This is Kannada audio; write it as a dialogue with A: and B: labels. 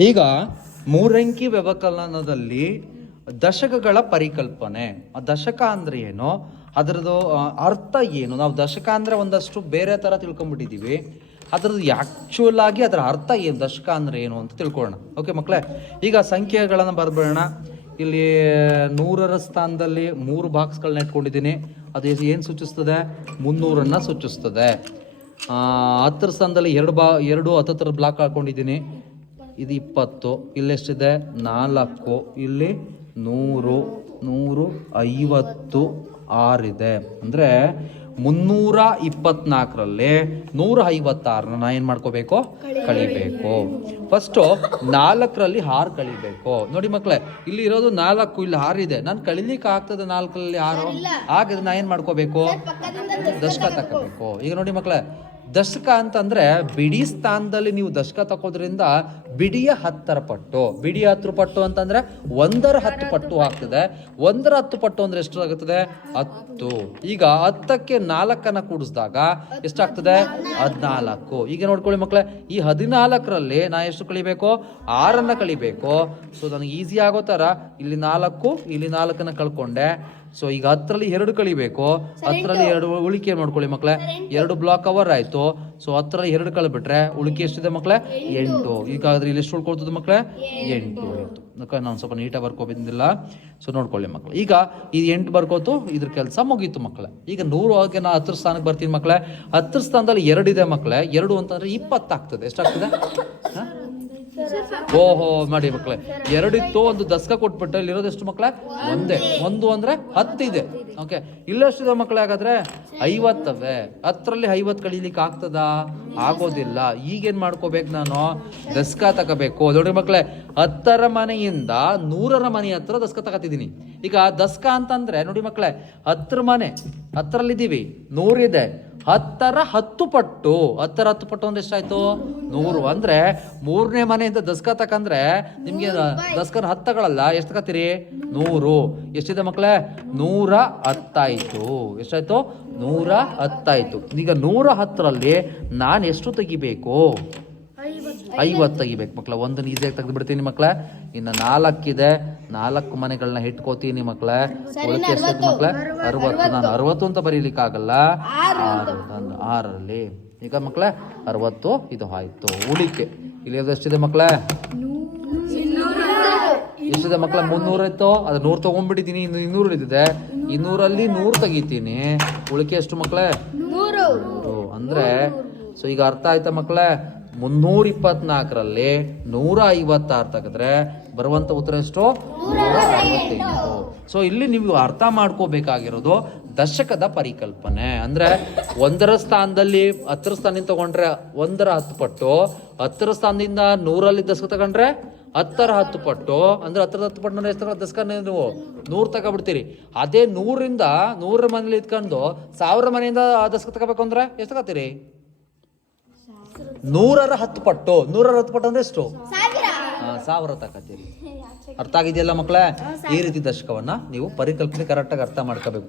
A: ಈಗ ಮೂರಂಕಿ ವ್ಯವಕಲನದಲ್ಲಿ ದಶಕಗಳ ಪರಿಕಲ್ಪನೆ. ಆ ದಶಕ ಅಂದ್ರೆ ಏನು? ಅದರದ್ದು ಅರ್ಥ ಏನು? ನಾವು ದಶಕ ಅಂದ್ರೆ ಒಂದಷ್ಟು ಬೇರೆ ತರ ತಿಳ್ಕೊಂಡ್ಬಿಟ್ಟಿದೀವಿ ಅದರದ್ದು ಆ್ಯಕ್ಚುಲ್ ಆಗಿ ಅದರ ಅರ್ಥ ಏನು? ದಶಕ ಅಂದ್ರೆ ಏನು ಅಂತ ತಿಳ್ಕೊಳ್ಳೋಣ. ಓಕೆ ಮಕ್ಕಳೇ ಈಗ ಸಂಖ್ಯೆಗಳನ್ನು ಬರ್ಬೇಡ ಇಲ್ಲಿ ನೂರರ ಸ್ಥಾನದಲ್ಲಿ ಮೂರು ಬಾಕ್ಸ್ಗಳನ್ನ ಇಟ್ಕೊಂಡಿದ್ದೀನಿ. ಅದು ಏನು ಸೂಚಿಸ್ತದೆ? ಮುನ್ನೂರನ್ನು ಸೂಚಿಸ್ತದೆ. ಹತ್ತರ ಸ್ಥಾನದಲ್ಲಿ ಎರಡು ಬಾ, ಎರಡು ಹತ್ತತ್ತರ ಬ್ಲಾಕ್ ಹಾಕೊಂಡಿದ್ದೀನಿ. ಇದು ಇಪ್ಪತ್ತು ಇಲ್ಲೆಷ್ಟಿದೆ? ನಾಲ್ಕು ಇಲ್ಲಿ ನೂರು ನೂರು ಐವತ್ತು ಆರಿದೆ. ಅಂದರೆ ಮುನ್ನೂರ ಇಪ್ಪತ್ನಾಲ್ಕರಲ್ಲಿ ನೂರ ಐವತ್ತಾರನ್ನ ನಾ ಏನು ಮಾಡ್ಕೋಬೇಕು? ಕಳಿಬೇಕು. ಫಸ್ಟು ನಾಲ್ಕರಲ್ಲಿ ಹಾರು ಕಳಿಬೇಕು. ನೋಡಿ ಮಕ್ಕಳೇ ಇಲ್ಲಿ ಇರೋದು ನಾಲ್ಕು ಇಲ್ಲಿ ಹಾರಿದೆ ಇದೆ. ನಾನು ಕಳಿಲಿಕ್ಕೆ ಆಗ್ತದೆ ನಾಲ್ಕರಲ್ಲಿ ಹಾರು? ಹಾಗಾದ್ರೆ ನಾ ಏನು ಮಾಡ್ಕೋಬೇಕು? ದಶಕ ತಗೋಬೇಕು. ಈಗ ನೋಡಿ ಮಕ್ಕಳೇ ದಶಕ ಅಂತಂದರೆ ಬಿಡಿ ಸ್ಥಾನದಲ್ಲಿ ನೀವು ದಶಕ ತಗೋದ್ರಿಂದ ಬಿಡಿಯ ಹತ್ತರ ಪಟ್ಟು. ಬಿಡಿಯ ಹತ್ತರ ಪಟ್ಟು ಅಂತಂದರೆ ಒಂದರ ಹತ್ತು ಪಟ್ಟು ಆಗ್ತದೆ. ಒಂದರ ಹತ್ತು ಪಟ್ಟು ಅಂದರೆ ಎಷ್ಟು ಆಗುತ್ತದೆ? ಹತ್ತು. ಈಗ ಹತ್ತಕ್ಕೆ ನಾಲ್ಕನ್ನು ಕೂಡಿಸಿದಾಗ ಎಷ್ಟಾಗ್ತದೆ? ಹದಿನಾಲ್ಕು. ಈಗ ನೋಡ್ಕೊಳ್ಳಿ ಮಕ್ಕಳೇ, ಈ ಹದಿನಾಲ್ಕರಲ್ಲಿ ನಾ ಎಷ್ಟು ಕಳಿಬೇಕು ಆರನ್ನು ಕಳಿಬೇಕು ಸೊ ನನಗೆ ಈಸಿ ಆಗೋ ಥರ ಇಲ್ಲಿ ನಾಲ್ಕು, ಇಲ್ಲಿ ನಾಲ್ಕನ್ನು ಕಳ್ಕೊಂಡೆ. ಸೊ ಈಗ ಹತ್ತರಲ್ಲಿ ಎರಡು ಕಳಿಬೇಕು. ಹತ್ತರಲ್ಲಿ ಎರಡು ಉಳಿಕೆ ಮಾಡ್ಕೊಳ್ಳಿ ಮಕ್ಕಳೇ ಎರಡು ಬ್ಲಾಕ್ ಅವರ್ ಆಯ್ತು. ಸೊ ಹತ್ತರಲ್ಲಿ ಎರಡು ಕಳ್ಬಿಟ್ರೆ ಉಳಿಕೆ ಎಷ್ಟಿದೆ ಮಕ್ಕಳೇ ಎಂಟು. ಈಗ ಆದ್ರೆ ಇಲ್ಲಿ ಎಷ್ಟು ಉಳ್ಕೊಳ್ತದೆ ಮಕ್ಕಳೇ ಎಂಟು. ಆಯ್ತು. ಅದಕ್ಕೆ ನಾನು ಸ್ವಲ್ಪ ನೀಟಾಗಿ ಬರ್ಕೊಬಿದ್ದಿಲ್ಲ. ಸೊ ನೋಡ್ಕೊಳ್ಳಿ ಮಕ್ಕಳು ಈಗ ಈ ಎಂಟು ಬರ್ಕೋತು ಇದ್ರ ಕೆಲಸ ಮುಗೀತು ಮಕ್ಕಳೇ ಈಗ ನೂರು ಆಗಿ ನಾ ಹತ್ತರ ಸ್ಥಾನಕ್ಕೆ ಬರ್ತೀನಿ ಮಕ್ಕಳೇ ಹತ್ತರ ಸ್ಥಾನದಲ್ಲಿ ಎರಡಿದೆ ಇದೆ ಮಕ್ಕಳೇ ಎರಡು ಅಂತಂದ್ರೆ ಇಪ್ಪತ್ತಾಗ್ತದೆ ಎಷ್ಟಾಗ್ತದೆ? ಓಹೋ, ಮಾಡಿ ಮಕ್ಕಳೇ. ಎರಡಿತ್ತು ಒಂದು ದಸ್ಕ ಕೊಟ್ಬಿಟ್ಟು ಇಲ್ಲಿರೋದು ಎಷ್ಟು ಮಕ್ಕಳೇ? ಒಂದೇ. ಒಂದು ಅಂದ್ರೆ ಹತ್ತಿದೆ. ಓಕೆ ಇಲ್ಲೆಷ್ಟಿದೆ ಮಕ್ಕಳೇ ಹಾಗಾದ್ರೆ? ಐವತ್ತವೆ. ಹತ್ತರಲ್ಲಿ ಐವತ್ತು ಕಳೀಲಿಕ್ಕೆ ಆಗ್ತದಾ? ಆಗೋದಿಲ್ಲ. ಈಗೇನ್ ಮಾಡ್ಕೋಬೇಕು ನಾನು? ದಸ್ಕ ತಗೋಬೇಕು. ನೋಡಿ ಮಕ್ಕಳೇ, ಹತ್ತರ ಮನೆಯಿಂದ ನೂರರ ಮನೆ ಹತ್ರ ದಸ್ಕ ತಗೋತಿದ್ದೀನಿ. ಈಗ ದಸ್ಕ ಅಂತಂದ್ರೆ, ನೋಡಿ ಮಕ್ಕಳೇ ಹತ್ರ ಮನೆ, ಹತ್ತರಲ್ಲಿದ್ದೀವಿ. ನೂರಿದೆ. ಹತ್ತರ ಹತ್ತು ಪಟ್ಟು. ಹತ್ತರ ಹತ್ತು ಪಟ್ಟು ಅಂದ್ರೆ ಎಷ್ಟಾಯ್ತು? ನೂರು. ಅಂದ್ರೆ ಮೂರನೇ ಮನೆಯಿಂದ ದಸ್ಕ ತಕಂದ್ರೆ ನಿಮ್ಗೆ ದಸ್ಕನ ಹತ್ತಗಳಲ್ಲ ಎಷ್ಟು ತಗತ್ತೀರಿ ನೂರು. ಎಷ್ಟಿದೆ ಮಕ್ಕಳೇ ನೂರ ಹತ್ತಾಯ್ತು. ಎಷ್ಟಾಯ್ತು? ನೂರ ಹತ್ತಾಯ್ತು. ಈಗ ನೂರ ಹತ್ತರಲ್ಲಿ ನಾನು ಎಷ್ಟು ತೆಗಿಬೇಕು? ಐವತ್ತು ತೆಗಿಬೇಕು ಮಕ್ಕಳ ಒಂದನ್ನು ಈಸಿಯಾಗಿ ತೆಗೆದು ಬಿಡ್ತೀನಿ ಮಕ್ಕಳೇ ಇನ್ನು ನಾಲ್ಕಿದೆ ನಾಲ್ಕು ಮನೆಗಳನ್ನ ಇಟ್ಕೋತೀನಿ ಮಕ್ಕಳೇ ಉಳಿಕೆ ಮಕ್ಕಳೇ ಅರವತ್ತು. ನಾನು ಅರವತ್ತು. ಅಂತ ಬರೀಲಿಕ್ಕಾಗಲ್ಲ. ಆರಲ್ಲಿ ಈಗ ಮಕ್ಳ ಅರವತ್ತು ಇದು ಆಯ್ತು. ಉಳಿಕೆ. ಇಲ್ಲಿ ಎಷ್ಟಿದೆ ಮಕ್ಳ? ಎಷ್ಟಿದೆ ಮಕ್ಕಳ ಮುನ್ನೂರ ಇತ್ತು ಅದು ನೂರು ತಗೊಂಡ್ಬಿಟ್ಟಿದ್ದೀನಿ. ಇನ್ನು ಇನ್ನೂರು ಇದ್ದಿದೆ ಇನ್ನೂರಲ್ಲಿ ನೂರು ತೆಗಿತೀನಿ. ಉಳಿಕೆ ಎಷ್ಟು ಮಕ್ಕಳೇ ನೂರು. ಅಂದ್ರೆ ಸೊ ಈಗ ಅರ್ಥ ಆಯ್ತಾ ಮಕ್ಕಳೇ? ಮುನ್ನೂರ ಇಪ್ಪತ್ನಾಲ್ಕರಲ್ಲಿ ನೂರ ಐವತ್ತಾರು ತೆಗೆದ್ರೆ ಬರುವಂತ ಉತ್ತರ ಎಷ್ಟು? ನೂರ ಸೊ ಇಲ್ಲಿ ನೀವು ಅರ್ಥ ಮಾಡ್ಕೋಬೇಕಾಗಿರೋದು ದಶಕದ ಪರಿಕಲ್ಪನೆ. ಅಂದ್ರೆ ಒಂದರ ಸ್ಥಾನದಲ್ಲಿ ಹತ್ತರ ಸ್ಥಾನ ತಗೊಂಡ್ರೆ ಒಂದರ ಹತ್ತು ಪಟ್ಟು, ಹತ್ತರ ಸ್ಥಾನದಿಂದ ನೂರಲ್ಲಿ ದಶಕ ತಗೊಂಡ್ರೆ ಹತ್ತರ ಹತ್ತು ಪಟ್ಟು. ಅಂದ್ರೆ ಹತ್ತರ ಹತ್ತು ಪಟ್ಟು ಎಷ್ಟು ದಶಕ ನೀವು? ನೂರು ತಗೊಬಿಡ್ತೀರಿ. ಅದೇ ನೂರಿಂದ ನೂರ ಮನೇಲಿ ಇಟ್ಕೊಂಡು ಸಾವಿರ ಮನೆಯಿಂದ ದಶಕ ತಗೋಬೇಕು ಅಂದ್ರೆ ಎಷ್ಟು ತಗೋತೀರಿ? ನೂರರ ಹತ್ತು ಪಟ್ಟು. ನೂರರ ಹತ್ತು ಪಟ್ಟು ಅಂದ್ರೆ ಎಷ್ಟು? ಸಾವಿರ. ತಗೋತೀರಿ ಅರ್ಥ ಆಗಿದೆಯಲ್ಲ ಮಕ್ಕಳೇ ಈ ರೀತಿ ದಶಕವನ್ನ ನೀವು ಪರಿಕಲ್ಪನೆ ಕರೆಕ್ಟಾಗಿ ಅರ್ಥ ಮಾಡ್ಕೋಬೇಕು.